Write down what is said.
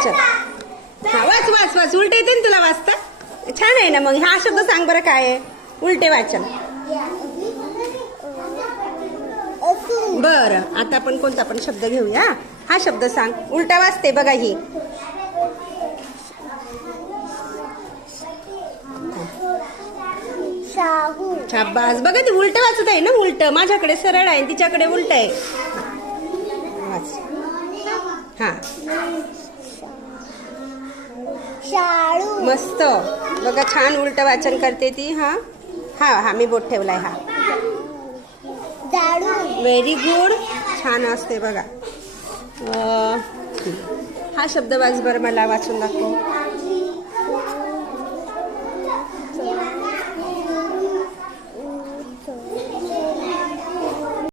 वाचन. हा वाच वाच वाच. उलटे येते ना तुला वाचता? छान आहे ना. मग हा शब्द सांग बरं काय आहे उलटे वाचन. बरं आता आपण कोणता पण शब्द घेऊया. हा शब्द सांग उलटा वाचते बघा ही. शाबास. बघा ती उलट वाचत आहे ना. उलट माझ्याकडे सरळ आहे तिच्याकडे उलट आहे. वाच. हा मस्त. बघा छान उलट वाचन करते ती. हा हा हा मी बोट ठेवलाय. हा व्हेरी गुड. छान असते बघा. हा शब्द वाच बरं मला वाचून दाखव.